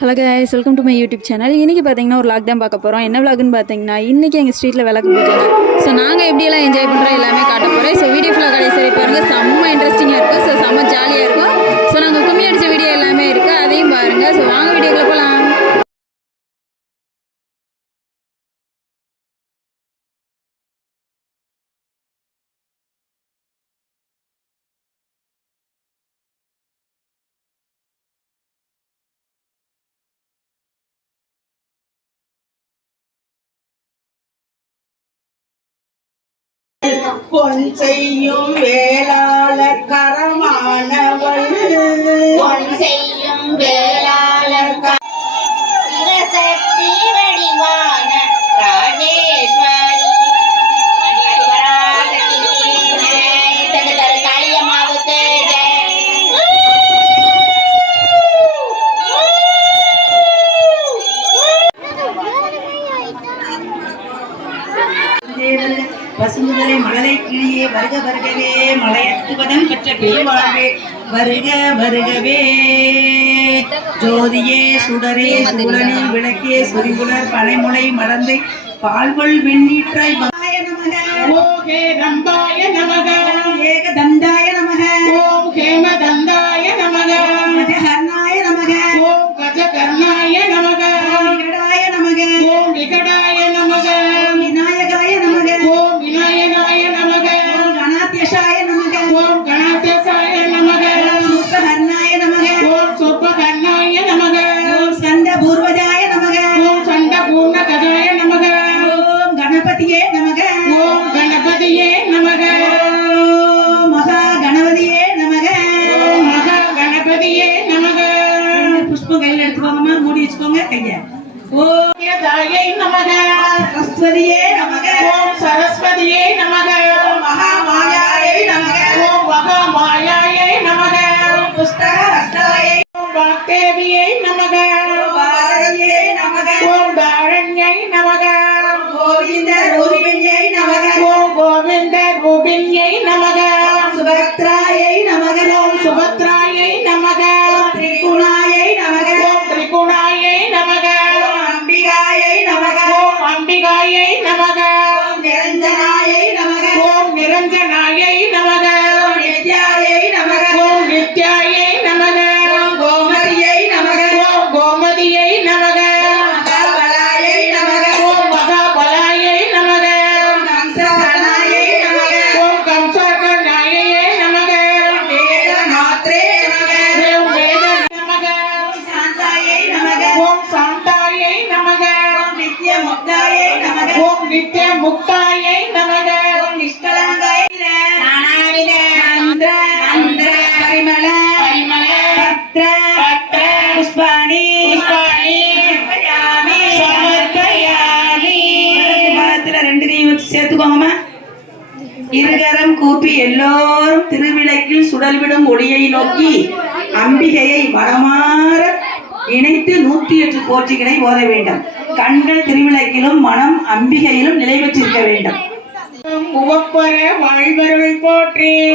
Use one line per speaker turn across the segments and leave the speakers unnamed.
Hello guys welcome to my YouTube channel இன்றைக்கி பார்த்தீங்கன்னா ஒரு லாக் பார்க்க போகிறோம் என்ன vlogன்னு பார்த்தீங்கன்னா இன்றைக்கி எங்கள் ஸ்ட்ரீட்டில் விளக்கு பூஜைங்க ஸோ நாங்கள் எப்படியெல்லாம் என்ஜாய் பண்ணுறோம் எல்லாமே காட்ட போகிறோம் ஸோ வீடியோ ஃபுல்லாக கடைசி சரி பாருங்கள் செம்ம இன்ட்ரெஸ்டிங்காக இருக்கும் ஸோ செம்ம ஜாலியாக இருக்கும். ஸோ நாங்கள் கும்மி அடித்த வீடியோ எல்லாமே இருக்குது அதையும் பாருங்கள் ஸோ வாங்க வீடியோக்குள்ளே போகலாம்
பொன் செய்யும் வேளாளர் கரமானவள்.
பொன் செய்யும்
பசுமுதலை மலரை கிளியே வருக வருகவே மலையத்துவதன் பெற்ற பெருவாழ்வே வருக வருகவே. ஜோதியே சுடரே சூழனே விளக்கே சுரிகுலர் பனைமுளை மடந்தை பால்கொள் வெண்ணீற்றாய் பாய நமக.
ஓம் ஹே ரம்பாய நமக
ஏகதந்தாய நமக.
ஓம் நமக
மஜஹர்ணாய நமக. கணபதியே நமக.
ஓம் கணபதியே நமக.
மகா கணபதியே நமக.
மகா கணபதியே நமக.
புஷ்பம் கையில எடுத்துக்கோங்கம்மா மூடி வச்சுக்கோங்க கைய. ஓம்
தாயை நமக.
சரஸ்வதியே நமக.
ஓம் சரஸ்வதியே நமக.
மகா மாயாயை நமக.
ஓம் மகா மாயாயை நமக.
புஸ்தக
முக்தாயை நமக
நானாவித
மந்திர மந்திர பரிமள
பரிமள.
பத்ர
பத்ர.
புஷ்பாணி
புஷ்பாணி.
சமர்ப்பயாமி.
சமர்ப்பயாமி.
பாதத்துல ரெண்டு கையும் வச்சு சேர்த்துக்கோங்கம்மா. இருகரம் கூப்பி எல்லோரும் திருவிளக்கில் சுடல்விடும் ஒளியை நோக்கி அம்பிகையை வடமாற இணைத்து நூற்றி எட்டு போற்றிகளை ஓத வேண்டும். கண்கள் திருவிளக்கிலும் மனம் அம்பிகையிலும் நிலை பெற்றிருக்க வேண்டும்.
உவப்பர வாழ்வருள் போற்றி.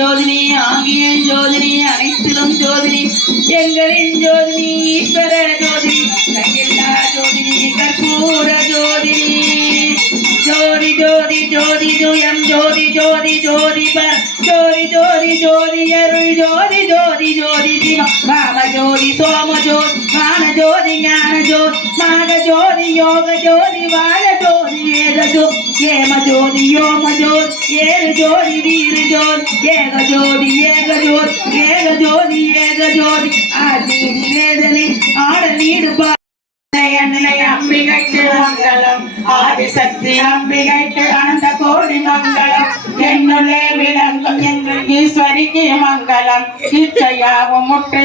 ஜோதினி ஆகியன் ஜோதினி அனைத்திலும் ஜோதினி. எங்களின் ஜோதினி ஈஸ்வர ஜோதினி. கையில்லா ஜோதினி கற்பூர ஜோதினி. ஜோதி ஜோதி ஜோதி துயம். ஜோதி ஜோதி ஜோதி பர ஜோதி ஜோதி ஜோதி அருள். ஜோதி ஜோதி ஜோதி சிவ காம ஜோதி சோம ஜோதி ஞான ஜோதி ஞான ஜோதி மாக ஜோதி யோக ஜோதி வாழ ஜோதி வேத ஜோதி. ஏம ஜோதி யோம ஜோர் ஏறு ஜோதி வீர ஜோர் ஏக ஜோதி ஏக ஜோர் ஏக ஜோதி ஏக ஜோதி. ஆதி வேதனை ஆட நீடு பா
அன்னை அம்பிகைக்கு மங்களம். ஆதிசக்தி அம்பிகைக்கு அனந்த கோடி மங்களம். என்னுள்ளே விளங்கும் என்று ஈஸ்வரிக்கு மங்களம். இச்சையாவும் முற்று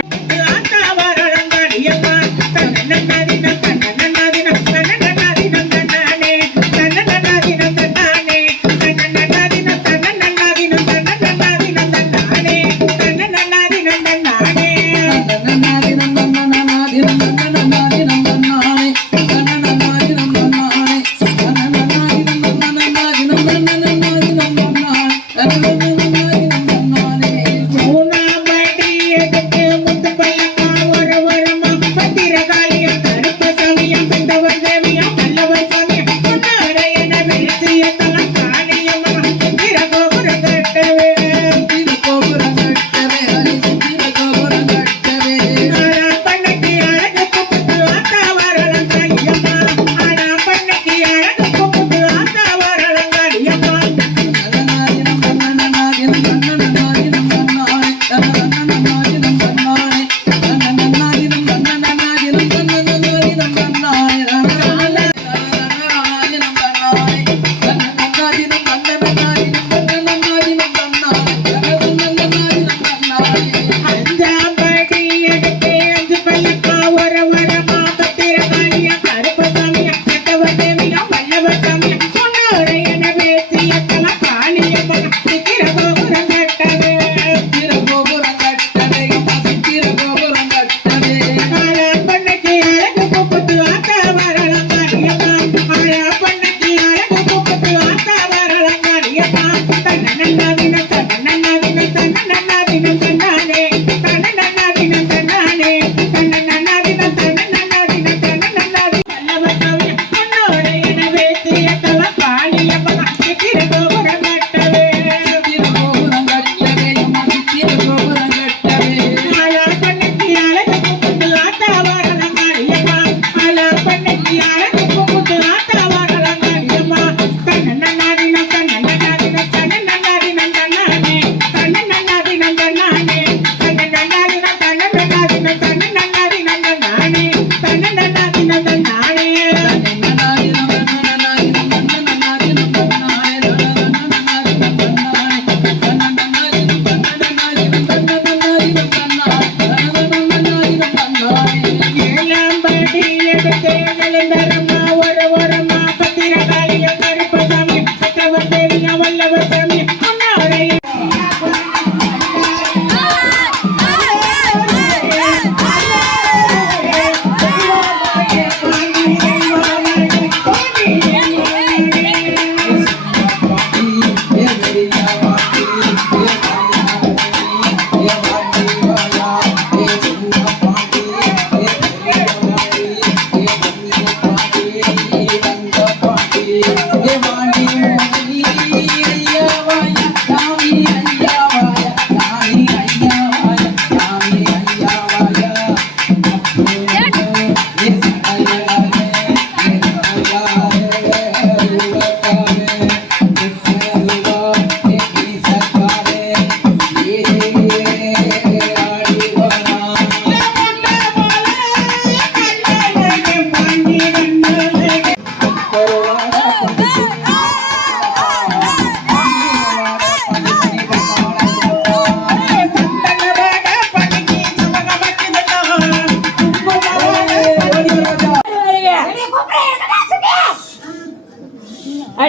நீ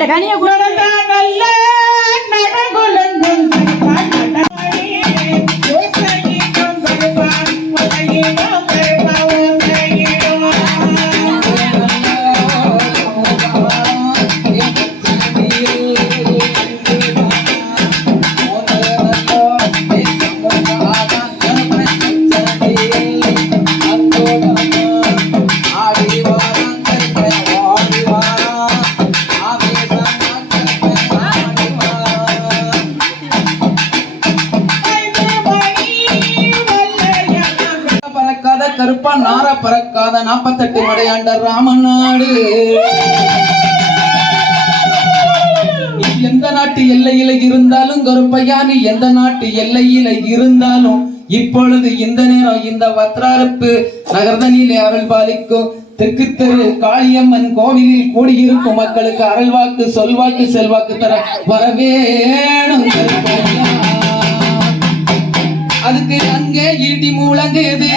pegar nem கருப்பா
நாரா பறக்காத நாப்பத்தெட்டு மடையாண்ட ராமன் நாடு. எந்த நாட்டு எல்லையில இருந்தாலும் கருப்பையா நீ எந்த நாட்டு எல்லையில இருந்தாலும் இப்பொழுது இந்த நேரம் இந்த வத்ராரப்பு நகர்தனிலே அருள் பாலிக்கும். தெற்கு தெரு காளியம்மன் கோவிலில் கூடியிருக்கும் மக்களுக்கு அருள்வாக்கு சொல்வாக்கு செல்வாக்கு தர வரவேணும் அதுக்கு அங்கே ஈட்டி முழங்குது.